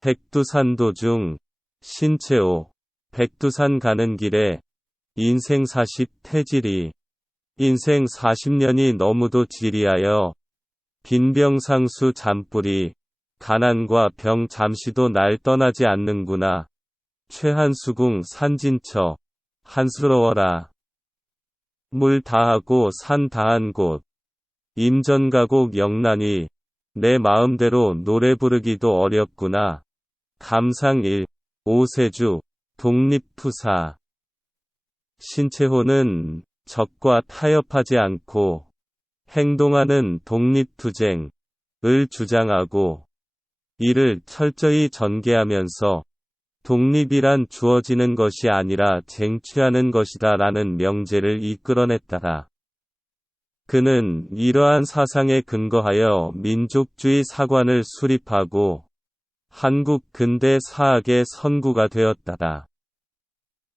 백두산 도중 신채호 백두산 가는 길에 인생 40 태질이 인생 40년이 너무도 지리하여 빈병상수 잠뿌리 가난과 병 잠시도 날 떠나지 않는구나. 최한수궁 산진처 한스러워라. 물 다하고 산 다한 곳 임전가곡 영란위 내 마음대로 노래 부르기도 어렵구나. 감상 1. 오세주 독립투사. 신채호는 적과 타협하지 않고 행동하는 독립투쟁을 주장하고 이를 철저히 전개하면서 독립이란 주어지는 것이 아니라 쟁취하는 것이다 라는 명제를 이끌어냈다. 그는 이러한 사상에 근거하여 민족주의 사관을 수립하고 한국 근대 사학의 선구가 되었다.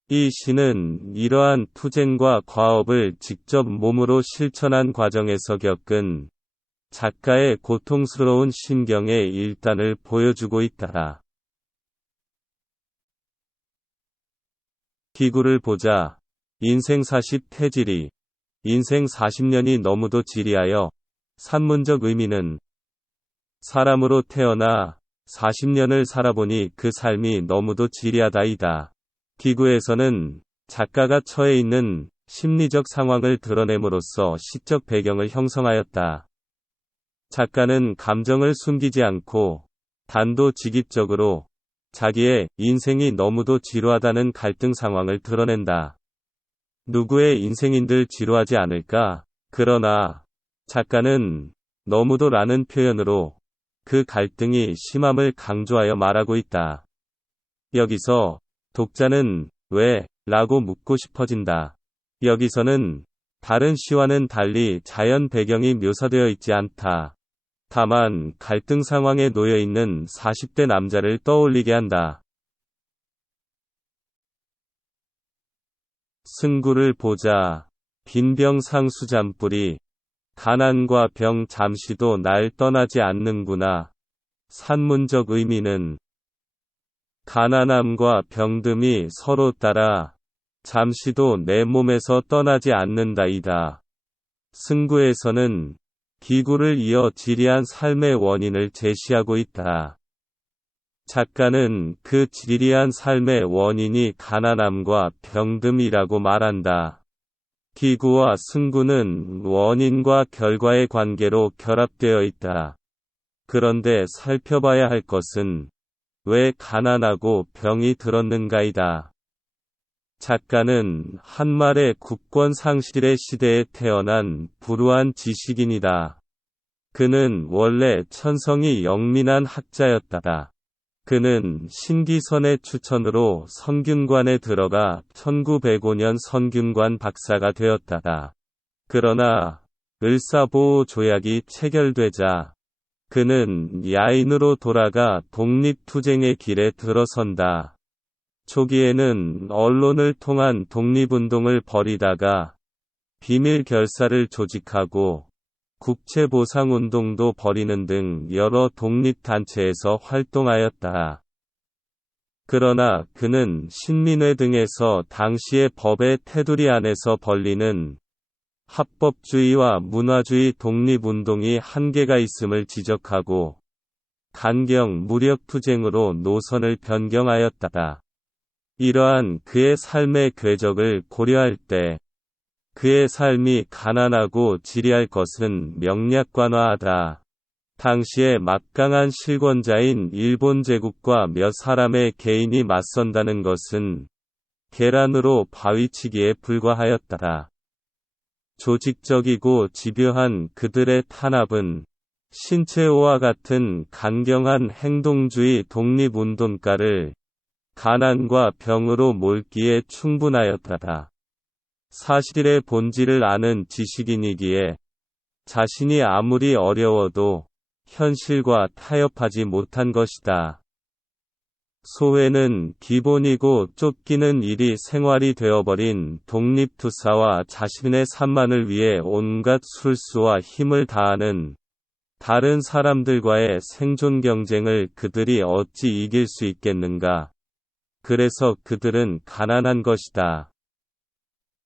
이 시는 이러한 투쟁과 과업을 직접 몸으로 실천한 과정에서 겪은 작가의 고통스러운 심경의 일단을 보여주고 있다. 기구를 보자. 인생 40 태질이 인생 40년이 너무도 지리하여. 산문적 의미는 사람으로 태어나 40년을 살아보니 그 삶이 너무도 지리하다이다. 기구에서는 작가가 처해 있는 심리적 상황을 드러냄으로써 시적 배경을 형성하였다. 작가는 감정을 숨기지 않고 단도직입적으로 자기의 인생이 너무도 지루하다는 갈등 상황을 드러낸다. 누구의 인생인들 지루하지 않을까? 그러나 작가는 너무도 라는 표현으로 그 갈등이 심함을 강조하여 말하고 있다. 여기서 독자는 왜? 라고 묻고 싶어진다. 여기서는 다른 시와는 달리 자연 배경이 묘사되어 있지 않다. 다만 갈등 상황에 놓여 있는 40대 남자를 떠올리게 한다. 승구를 보자. 빈병상수 잠뿌리 가난과 병 잠시도 날 떠나지 않는구나. 산문적 의미는 가난함과 병듦이 서로 따라 잠시도 내 몸에서 떠나지 않는다이다. 승구에서는 기구를 이어 지리한 삶의 원인을 제시하고 있다. 작가는 그 지리한 삶의 원인이 가난함과 병듦이라고 말한다. 기구와 승구는 원인과 결과의 관계로 결합되어 있다. 그런데 살펴봐야 할 것은 왜 가난하고 병이 들었는가이다. 작가는 한말의 국권 상실의 시대에 태어난 불우한 지식인이다. 그는 원래 천성이 영민한 학자였다. 그는 신기선의 추천으로 선균관에 들어가 1905년 선균관 박사가 되었다. 그러나 을사보호 조약이 체결되자 그는 야인으로 돌아가 독립투쟁의 길에 들어선다. 초기에는 언론을 통한 독립운동을 벌이다가 비밀 결사를 조직하고 국채보상운동도 벌이는 등 여러 독립단체에서 활동하였다. 그러나 그는 신민회 등에서 당시의 법의 테두리 안에서 벌리는 합법주의와 문화주의 독립운동이 한계가 있음을 지적하고 간경 무력투쟁으로 노선을 변경하였다. 이러한 그의 삶의 궤적을 고려할 때 그의 삶이 가난하고 지리할 것은 명약관화하다. 당시에 막강한 실권자인 일본 제국과 몇 사람의 개인이 맞선다는 것은 계란으로 바위치기에 불과하였다. 조직적이고 집요한 그들의 탄압은 신채호와 같은 강경한 행동주의 독립운동가를 가난과 병으로 몰기에 충분하였다. 사실의 본질을 아는 지식인이기에 자신이 아무리 어려워도 현실과 타협하지 못한 것이다. 소외는 기본이고 쫓기는 일이 생활이 되어버린 독립투사와 자신의 산만을 위해 온갖 술수와 힘을 다하는 다른 사람들과의 생존 경쟁을 그들이 어찌 이길 수 있겠는가? 그래서 그들은 가난한 것이다.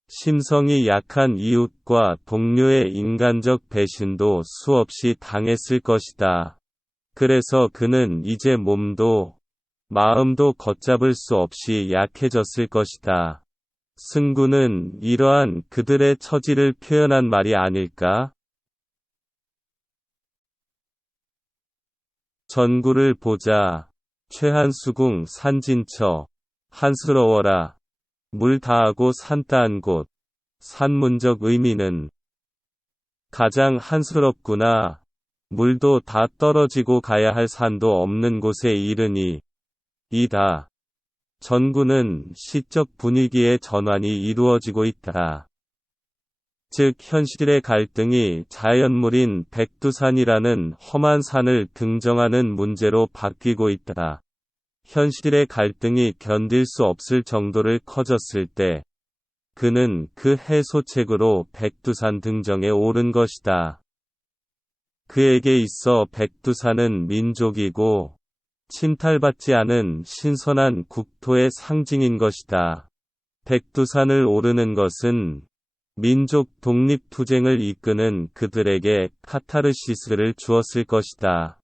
심성이 약한 이웃과 동료의 인간적 배신도 수없이 당했을 것이다. 그래서 그는 이제 몸도 마음도 걷잡을 수 없이 약해졌을 것이다. 승구는 이러한 그들의 처지를 표현한 말이 아닐까? 전구를 보자. 최한수궁 산진처. 한스러워라. 물 다하고 산 따한 곳. 산문적 의미는 가장 한스럽구나. 물도 다 떨어지고 가야 할 산도 없는 곳에 이르니 이다. 전구는 시적 분위기의 전환이 이루어지고 있다. 즉 현실의 갈등이 자연물인 백두산이라는 험한 산을 등정하는 문제로 바뀌고 있다. 현실의 갈등이 견딜 수 없을 정도를 커졌을 때 그는 그 해소책으로 백두산 등정에 오른 것이다. 그에게 있어 백두산은 민족이고 침탈받지 않은 신선한 국토의 상징인 것이다. 백두산을 오르는 것은 민족 독립투쟁을 이끄는 그들에게 카타르시스를 주었을 것이다.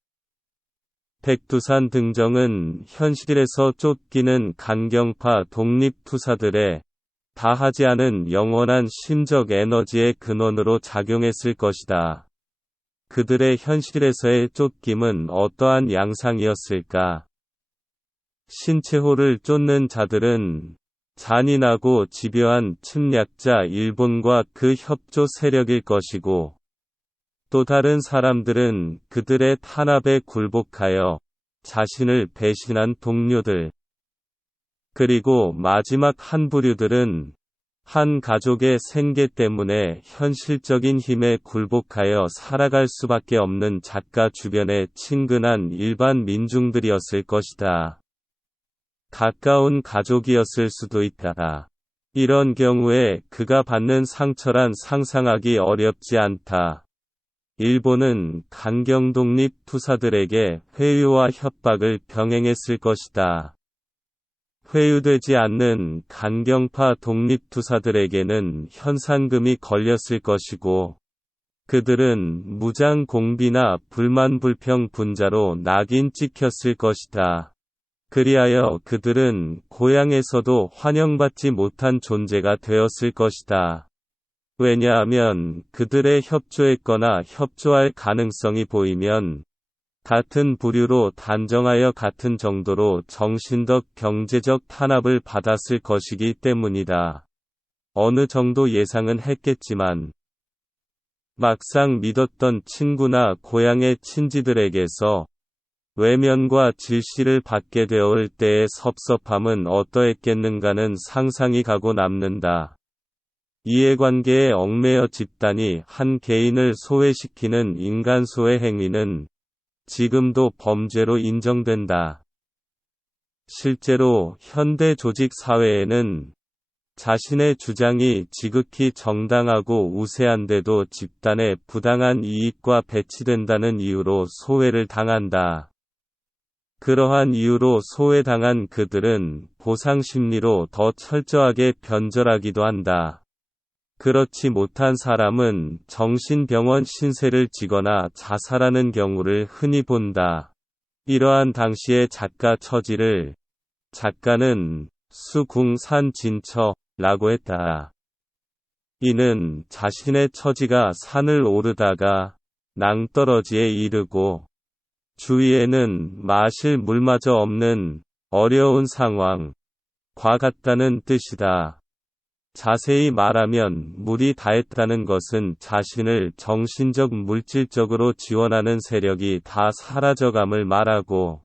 백두산 등정은 현실에서 쫓기는 강경파 독립투사들의 다하지 않은 영원한 심적 에너지의 근원으로 작용했을 것이다. 그들의 현실에서의 쫓김은 어떠한 양상이었을까? 신체호를 쫓는 자들은 잔인하고 집요한 침략자 일본과 그 협조 세력일 것이고, 또 다른 사람들은 그들의 탄압에 굴복하여 자신을 배신한 동료들, 그리고 마지막 한 부류들은 한 가족의 생계 때문에 현실적인 힘에 굴복하여 살아갈 수밖에 없는 작가 주변의 친근한 일반 민중들이었을 것이다. 가까운 가족이었을 수도 있다. 이런 경우에 그가 받는 상처란 상상하기 어렵지 않다. 일본은 강경 독립 투사들에게 회유와 협박을 병행했을 것이다. 회유되지 않는 강경파 독립투사들에게는 현상금이 걸렸을 것이고, 그들은 무장 공비나 불만 불평 분자로 낙인 찍혔을 것이다. 그리하여 그들은 고향에서도 환영받지 못한 존재가 되었을 것이다. 왜냐하면 그들의 협조했거나 협조할 가능성이 보이면 같은 부류로 단정하여 같은 정도로 정신적 경제적 탄압을 받았을 것이기 때문이다. 어느 정도 예상은 했겠지만 막상 믿었던 친구나 고향의 친지들에게서 외면과 질시를 받게 되어올 때의 섭섭함은 어떠했겠는가는 상상이 가고 남는다. 이해관계에 얽매여 집단이 한 개인을 소외시키는 인간소외 행위는 지금도 범죄로 인정된다. 실제로 현대 조직 사회에는 자신의 주장이 지극히 정당하고 우세한데도 집단의 부당한 이익과 배치된다는 이유로 소외를 당한다. 그러한 이유로 소외당한 그들은 보상심리로 더 철저하게 변절하기도 한다. 그렇지 못한 사람은 정신병원 신세를 지거나 자살하는 경우를 흔히 본다. 이러한 당시의 작가 처지를 작가는 수궁산진처라고 했다. 이는 자신의 처지가 산을 오르다가 낭떠러지에 이르고 주위에는 마실 물마저 없는 어려운 상황과 같다는 뜻이다. 자세히 말하면 물이 다했다는 것은 자신을 정신적 물질적으로 지원하는 세력이 다 사라져감을 말하고,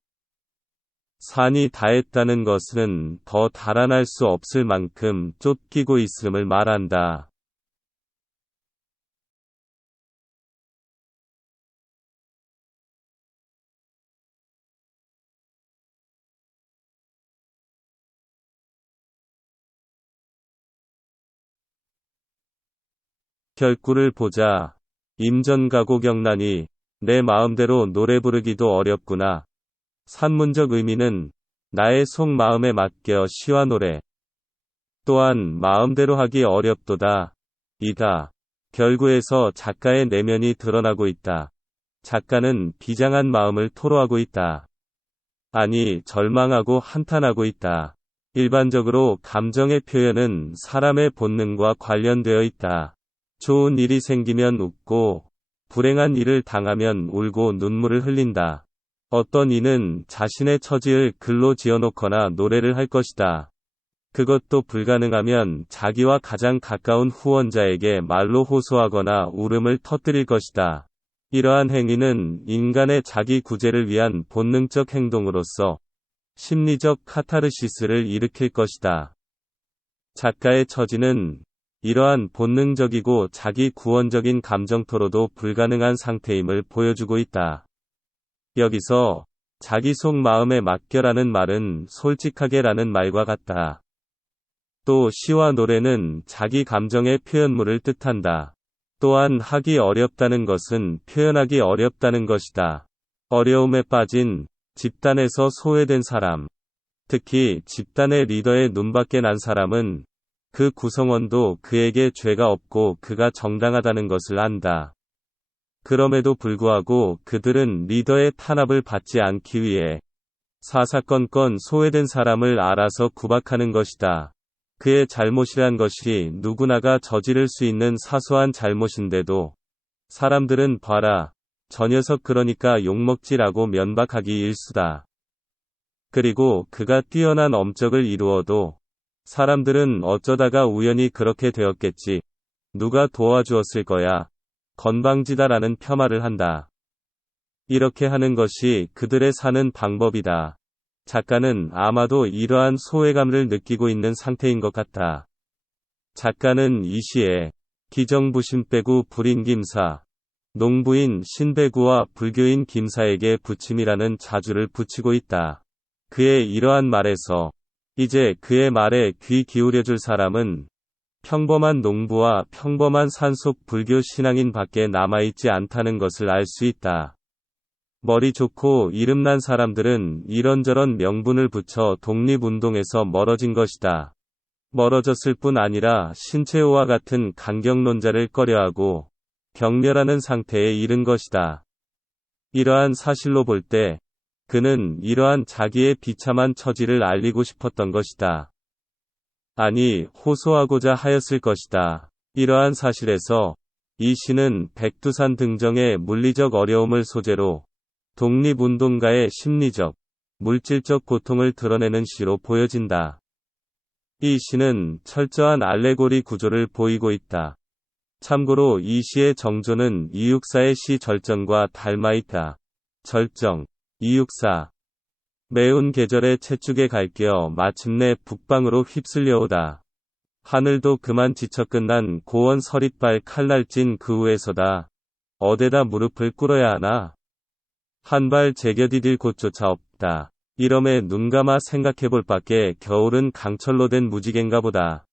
산이 다했다는 것은 더 달아날 수 없을 만큼 쫓기고 있음을 말한다. 결구를 보자. 임전가고 경란이 내 마음대로 노래 부르기도 어렵구나. 산문적 의미는 나의 속마음에 맡겨 시와 노래 또한 마음대로 하기 어렵도다. 이다. 결구에서 작가의 내면이 드러나고 있다. 작가는 비장한 마음을 토로하고 있다. 아니, 절망하고 한탄하고 있다. 일반적으로 감정의 표현은 사람의 본능과 관련되어 있다. 좋은 일이 생기면 웃고, 불행한 일을 당하면 울고 눈물을 흘린다. 어떤 이는 자신의 처지를 글로 지어놓거나 노래를 할 것이다. 그것도 불가능하면 자기와 가장 가까운 후원자에게 말로 호소하거나 울음을 터뜨릴 것이다. 이러한 행위는 인간의 자기 구제를 위한 본능적 행동으로서 심리적 카타르시스를 일으킬 것이다. 작가의 처지는 이러한 본능적이고 자기 구원적인 감정 토로도 불가능한 상태임을 보여주고 있다. 여기서 자기 속마음에 맡겨라는 말은 솔직하게라는 말과 같다. 또 시와 노래는 자기 감정의 표현물을 뜻한다. 또한 하기 어렵다는 것은 표현하기 어렵다는 것이다. 어려움에 빠진 집단에서 소외된 사람, 특히 집단의 리더의 눈밖에 난 사람은 그 구성원도 그에게 죄가 없고 그가 정당하다는 것을 안다. 그럼에도 불구하고 그들은 리더의 탄압을 받지 않기 위해 사사건건 소외된 사람을 알아서 구박하는 것이다. 그의 잘못이란 것이 누구나가 저지를 수 있는 사소한 잘못인데도 사람들은 봐라, 저 녀석 그러니까 욕먹지라고 면박하기 일쑤다. 그리고 그가 뛰어난 업적을 이루어도 사람들은 어쩌다가 우연히 그렇게 되었겠지. 누가 도와주었을 거야. 건방지다라는 폄하를 한다. 이렇게 하는 것이 그들의 사는 방법이다. 작가는 아마도 이러한 소외감을 느끼고 있는 상태인 것 같다. 작가는 이 시에 기정부심 빼구 불인 김사, 농부인 신배구와 불교인 김사에게 부침이라는 자주를 붙이고 있다. 그의 이러한 말에서 이제 그의 말에 귀 기울여줄 사람은 평범한 농부와 평범한 산속 불교 신앙인 밖에 남아있지 않다는 것을 알 수 있다. 머리 좋고 이름난 사람들은 이런저런 명분을 붙여 독립운동에서 멀어진 것이다. 멀어졌을 뿐 아니라 신채호와 같은 강경론자를 꺼려하고 경멸하는 상태에 이른 것이다. 이러한 사실로 볼 때 그는 이러한 자기의 비참한 처지를 알리고 싶었던 것이다. 아니, 호소하고자 하였을 것이다. 이러한 사실에서 이 시는 백두산 등정의 물리적 어려움을 소재로 독립운동가의 심리적, 물질적 고통을 드러내는 시로 보여진다. 이 시는 철저한 알레고리 구조를 보이고 있다. 참고로 이 시의 정조는 이육사의 시 절정과 닮아 있다. 절정, 이육사. 매운 계절의 채죽에 갈겨 마침내 북방으로 휩쓸려오다. 하늘도 그만 지쳐 끝난 고원 서릿발 칼날진 그 후에서다. 어데다 무릎을 꿇어야 하나? 한 발 제겨 디딜 곳조차 없다. 이러매 눈 감아 생각해볼 밖에 겨울은 강철로 된 무지개인가 보다.